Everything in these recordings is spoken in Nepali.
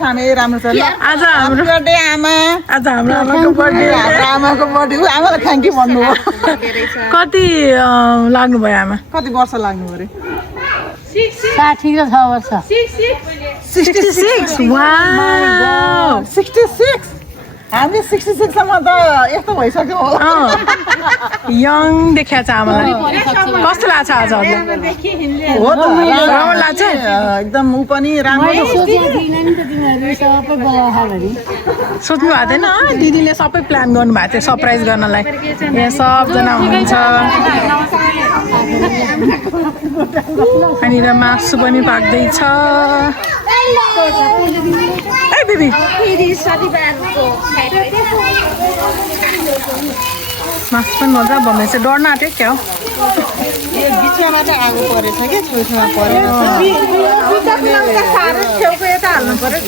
थाहा राम्रो छ ल आज हाम्रो बर्थडे आमा आज हाम्रो आमाको बर्थडे हाम्रो आमाको बर्थडे आमालाई थ्याङ्क यू भन्नु हो कति लाग्नु भयो आमा कति वर्ष लाग्नु पर्यो 60 र 6 वर्ष 66 वाउ 66 हामी 66 सम्म त यस्तो भइसक्यो होला यङ देखिया छ आमालाई कस्तो लाग्छ आज हो त राम्रो लाग्छ एकदम ऊ पनि राम्रो सोच्नु भएको थिएन दिदीले सबै प्लान गर्नुभएको थियो सरप्राइज गर्नलाई यहाँ सबजना हुनुहुन्छ यहाँनिर मासु पनि पाक्दैछ ए बेबी मासु पनि मजा भन्दैछ डर नआँट्यो क्या हो यो बिचबाट आगो परेछ क्या छेउछेउमा परेर छेउको यता हाल्नु पर्यो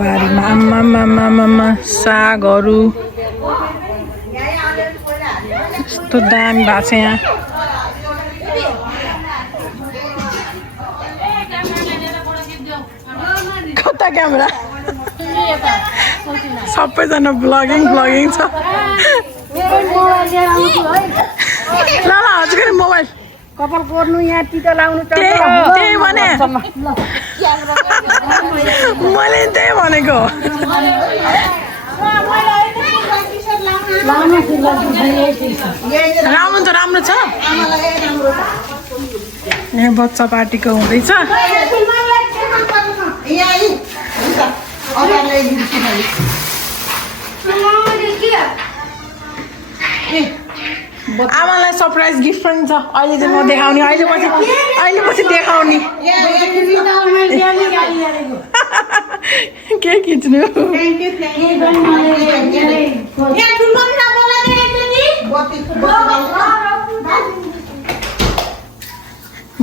बारीमा आम्मामामामा सागहरू यस्तो दामी भएको छ यहाँ कता क्यामेरा सबैजना ब्लगिङ छ ल हजुर मोबाइल कपाल कोर्नु यहाँ टिका लाउनु त्यही भने मैले त्यही भनेको राम्रो छ यहाँ बच्चा पार्टीको हुँदैछ आमालाई सरप्राइज गिफ्ट पनि छ अहिले चाहिँ नदेखाउने अहिले पछि देखाउने के खिच्नु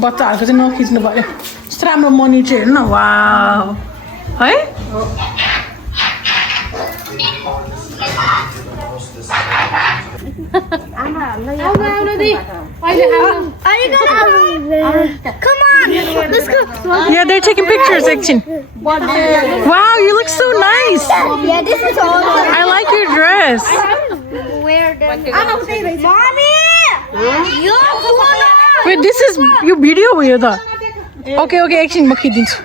बच्चाहरूको चाहिँ नखिच्नु पर्यो यस्तो राम्रो मनी चाहिँ हेर्नु न वाउ है Yeah, they're taking pictures, Action. Wow, you look so nice. Yeah, this is all. I like your dress. Where the Mommy! Your phone! Wait, this is your video here, though. Okay, Action, म खिचिदिन्छु.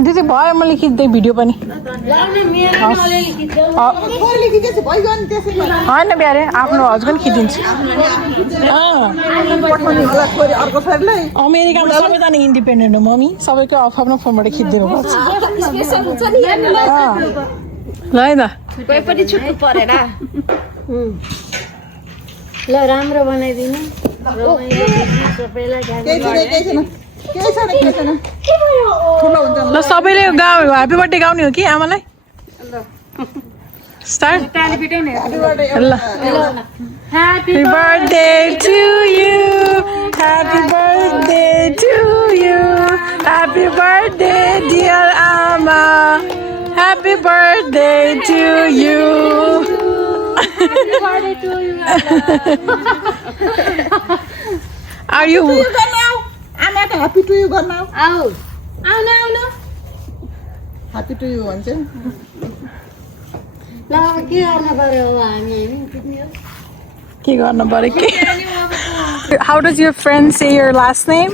त्यो चाहिँ भयो मैले खिच्दै भिडियो पनि होइन बिहारे आफ्नो हस्बेन्ड खिचिदिन्छु अमेरिकामा सबैजना इन्डिपेन्डेन्ट हो मम्मी सबैको आफ्नो फोनबाट खिचिदिनु पर्छ ल है त कोही पनि छुट्नु परेन ल राम्रो बनाइदिनु ल सबैले ह्याप्पी बर्थडे गाउने हो कि आमालाई स्टार्ट ल happy birthday to you happy birthday to you happy birthday dear आमा happy birthday to you Are you? I'm not happy to you, go now. आऊ आउनु Happy to you, भन्छ ल के गर्न पर्यो हामी के गर्न पर्यो के How does your friend say your last name?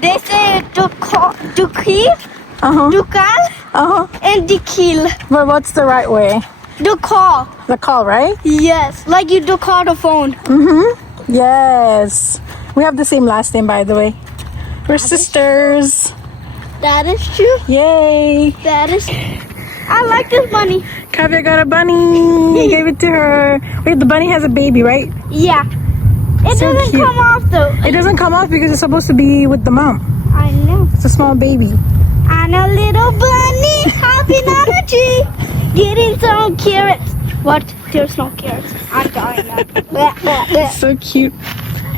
They say Dukil, Dukal, and Dikil. But what's the right way? Dukal. The call, right? Yes, like you do call the phone. Yes. We have the same last name, by the way. We're sisters. That is true. Yay. That is. I like this bunny. Kavya got a bunny. Gave it to her. Wait, the bunny has a baby, right? Yeah. It So doesn't cute. come off though. It doesn't come off because it's supposed to be with the mom. I know. It's a small baby. And a little bunny hopping on a tree, getting some carrots. What? There's no carrots. I'm dying now. So cute.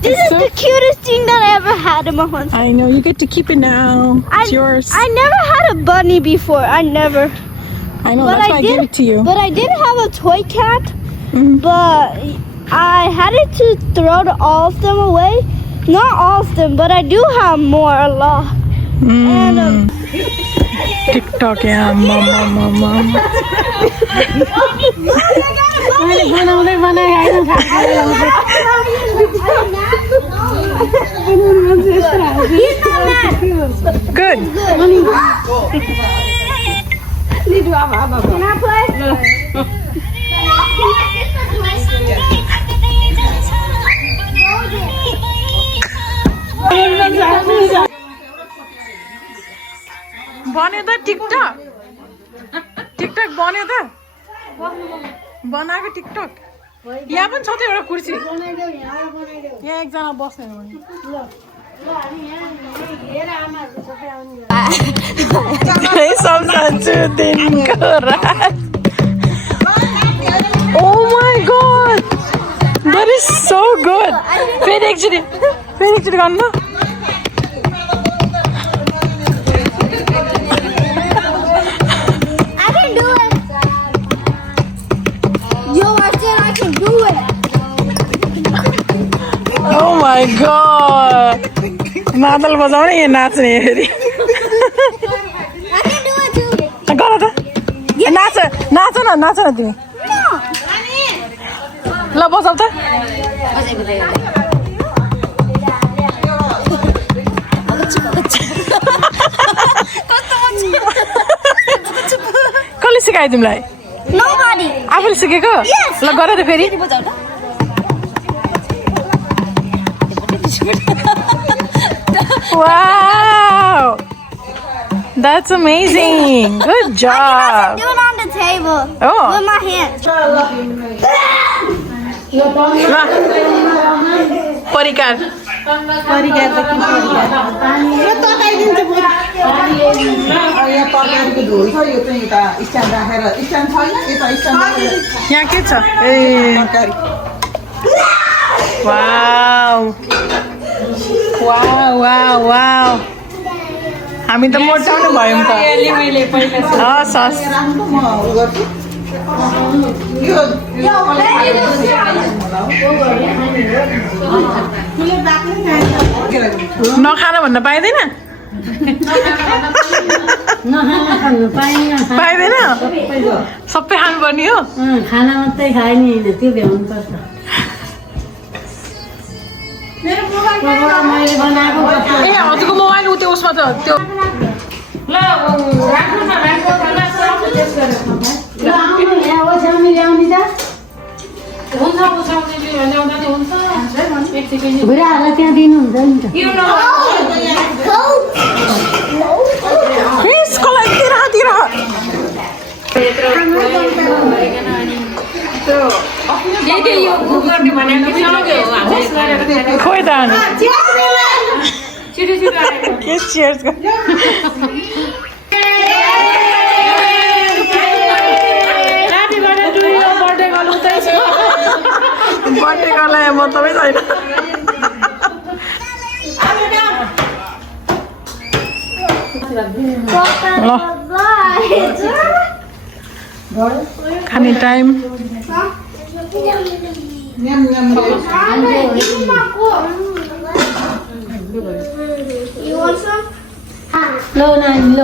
This is the cutest thing that I ever had in my house. I know. You get to keep it now. It's yours. I never had a bunny before. I never. I know, But that's why I gave did, it to you. But I did have a toy cat, Mhm. but I had it to throw all of them away. Not all of them, but I do have more, a lot. And TikTok, yeah, mama. बनाउँदै बनाइ होइन Good. Can I play? बन्यो त टिकटक टिकटक बन्यो त बनाएको टिकटक यहाँ पनि छ त एउटा कुर्सी यहाँ एकजना बस्ने हो भने Oh my god, that is so good. फेरि एकचोटि गर्नु I can do it. Yo, I said I can do it. Oh my god. मादल बजाउने यहाँ नाच्ने फेरि I can do it too. गर त नाच न तिमी ल बजाउ त कसले सिकायो तिमीलाई Nobody. आफूले सिकेको ल गर त फेरि Wow, that's amazing. Good job. Do it on the table. Oh. With my hands. परिकार यहाँ तरकारीको झोल छ यो चाहिँ यता स्ट्यान्ड राखेर स्ट्यान्ड छैन यता स्ट्यान्ड यहाँ के छ ए तरकारी वाउ वाउ वाउ वाउ हामी त मोटाउनु भयौँ त हस् हस् राख्नु म उ गर्छु यो नखान भन्न पाइँदैन पाइँदैन सबै खानुपर्ने हो खाना मात्रै खाए नि होइन त्यो भ्याउनु पर्छ मैले बनाएको ए हजुरको मोबाइल उ त्यो उसमा त त्यो ल राख्नु न राख्नु यहाँ ओछ्याउने ल्याउने त हुन्छ ओछ्याउने ल्याउँदा त हुन्छ भुराहरूलाई त्यहाँ दिनुहुन्छ नि त यसको लागि तिर खोइ त अनि के चियर्स बर्थडे गर्नलाई मतलबै छैन खाने टाइम न्याम न्याम You want some? ल नानी ल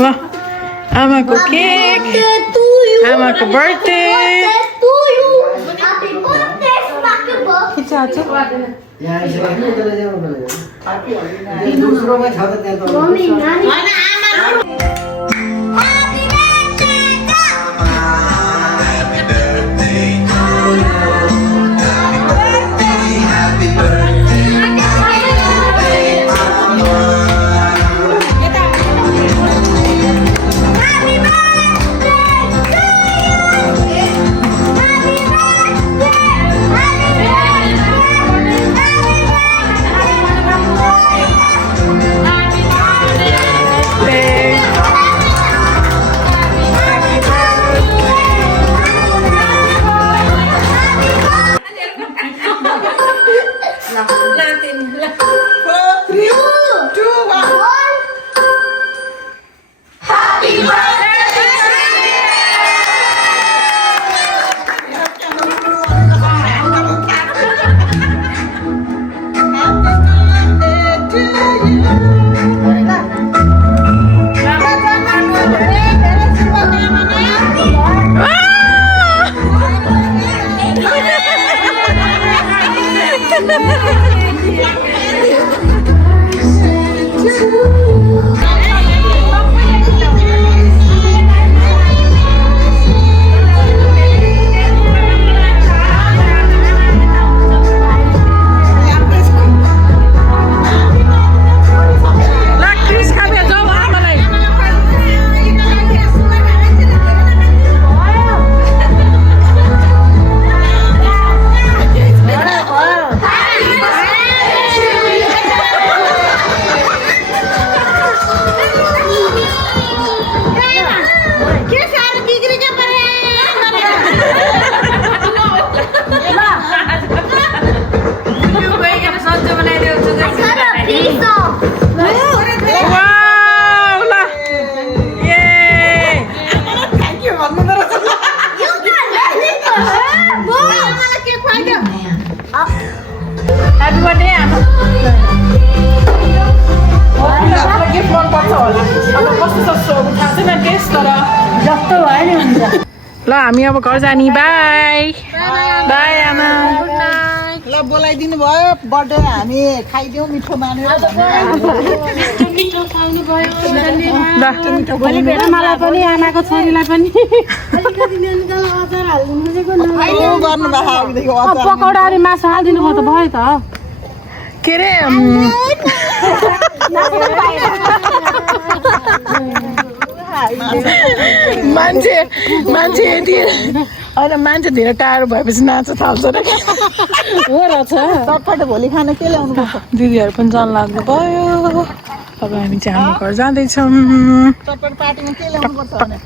ल आमाको केक To you. आमाको birthday To you. Happy birthday, Smacky Buck. Mommy, Nani. Happy birthday, थाहा छैन टेस्ट तर जस्तो भयो नि हुन्छ ल हामी अब घर जाने बाई बाई आमा ल बोलाइदिनु भयो बर्थडे हामी खाइदिउँ मिठो मानेर मिठो खुवाउनु भयो ल भोलि भेट मलाई पनि आमाको छोरीलाई पनि अलिकति न्यूनतम अचार हालिदिनु खोजेको गर्नुभएको अघिदेखि अचार पकौडा अनि मासु हालिदिनु भयो त भयो त के अरे मान्छे यति होइन मान्छे धेरै टाढो भएपछि नाच्न थाल्छ र हो रहेछ चटपटे भोलि खाने के ल्याउनु पर्छ दिदीहरू पनि जान लाग्नु भयो अब हामी चाहिँ हाम्रो घर जाँदैछौँ चटपटे पार्टीमा के ल्याउनु पर्छ भने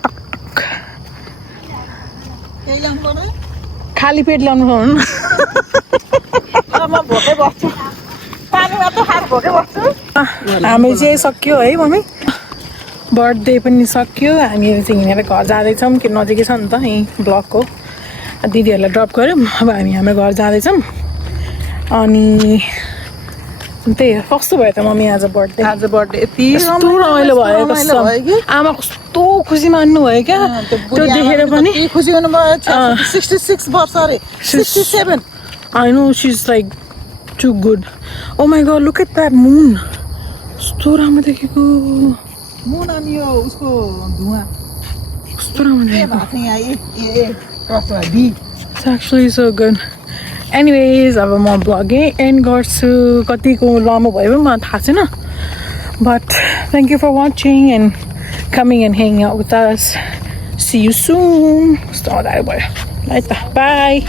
केही ल्याउनु पर्ने खाली पेट ल्याउनु हो म भोकै बस्छु पानी मात्र खाएर भोकै बस्छु हामी चाहिँ सक्यो है मम्मी बर्थडे पनि सक्यो हामीहरू चाहिँ हिँडेर घर जाँदैछौँ कि नजिकै छ नि त यहीँ ब्लकको दिदीहरूलाई ड्रप गऱ्यौँ अब हामी हाम्रो घर जाँदैछौँ अनि त्यही हो कस्तो भयो त मम्मी आज बर्थडे आज बर्थडे यति कस्तो रमाइलो भयो रमाइलो भयो कि आमा कस्तो खुसी मान्नु भयो क्या त्यो देखेर पनि खुसी हुनुभयो 66 वर्ष अरे 67 I know she's like too good. Oh my god, look at that moon. कस्तो राम्रो देखेको मुन अनि यो उसको धुवा कस्तो राम्रो के देखेको भएको थियो यहाँ ए क्रस भयो be It's actually so good. Anyways, अब म ब्लगै एन्ड गर्छु कतिको लामो भयो मलाई थाहा छैन but thank you for watching and coming and hanging out with us. See you soon. कस्तो मजा भयो है त बाई